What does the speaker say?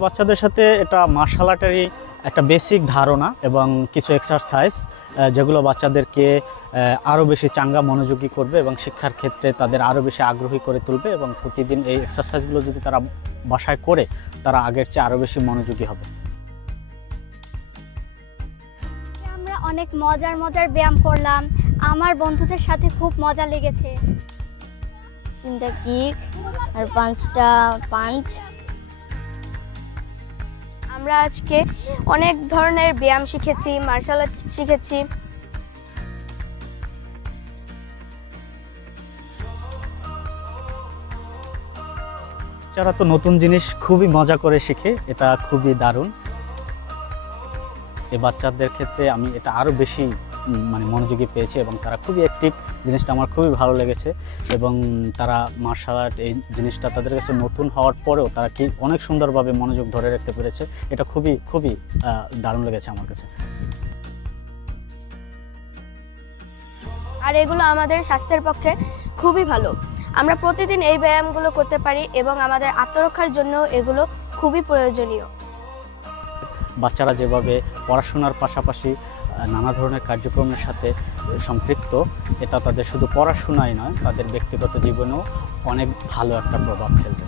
বাচ্চাদের সাথে এটা মার্শাল আর্টেরই একটা বেসিক ধারণা এবং কিছু এক্সারসাইজ যেগুলো বাচ্চাদেরকে আরও বেশি চাঙ্গা মনোযোগী করবে এবং শিক্ষার ক্ষেত্রে তাদের আরও বেশি আগ্রহী করে তুলবে এবং প্রতিদিন এই এক্সারসাইজগুলো যদি তারা বাসায় করে তারা আগের চেয়ে আরও বেশি মনোযোগী হবে। আমরা অনেক মজার মজার ব্যায়াম করলাম, আমার বন্ধুদের সাথে খুব মজা লেগেছে। 3টা কিক আর 5টা পাঞ্চ। আমরা আজকে অনেক ধরনের ব্যায়াম শিখেছি, মার্শাল আর্ট শিখেছি। যারা তো নতুন জিনিস খুবই মজা করে শিখে, এটা খুবই দারুণ। এই বাচ্চাদের ক্ষেত্রে আমি এটা আরও বেশি মনোযোগী পেয়েছি এবং তারা খুবই অ্যাক্টিভ, জিনিসটা আমার খুবই ভালো লেগেছে। এবং তারা মার্শাল আর্ট এই জিনিসটা তাদের কাছে নতুন হওয়ার পরেও তারা কি অনেক সুন্দরভাবে মনোযোগ ধরে রাখতে পেরেছে, এটা খুবই খুবই দারুণ লেগেছে আমার কাছে। আর এগুলো আমাদের স্বাস্থ্যের পক্ষে খুবই ভালো। আমরা প্রতিদিন এই ব্যায়ামগুলো করতে পারি এবং আমাদের আত্মরক্ষার জন্য এগুলো খুবই প্রয়োজনীয়। বাচ্চারা যেভাবে পড়াশোনার পাশাপাশি নানা ধরনের কার্যক্রমের সাথে সম্পৃক্ত, এটা তাদের শুধু পড়াশোনাই নয়, তাদের ব্যক্তিগত জীবনেও অনেক ভালো একটা প্রভাব ফেলবে।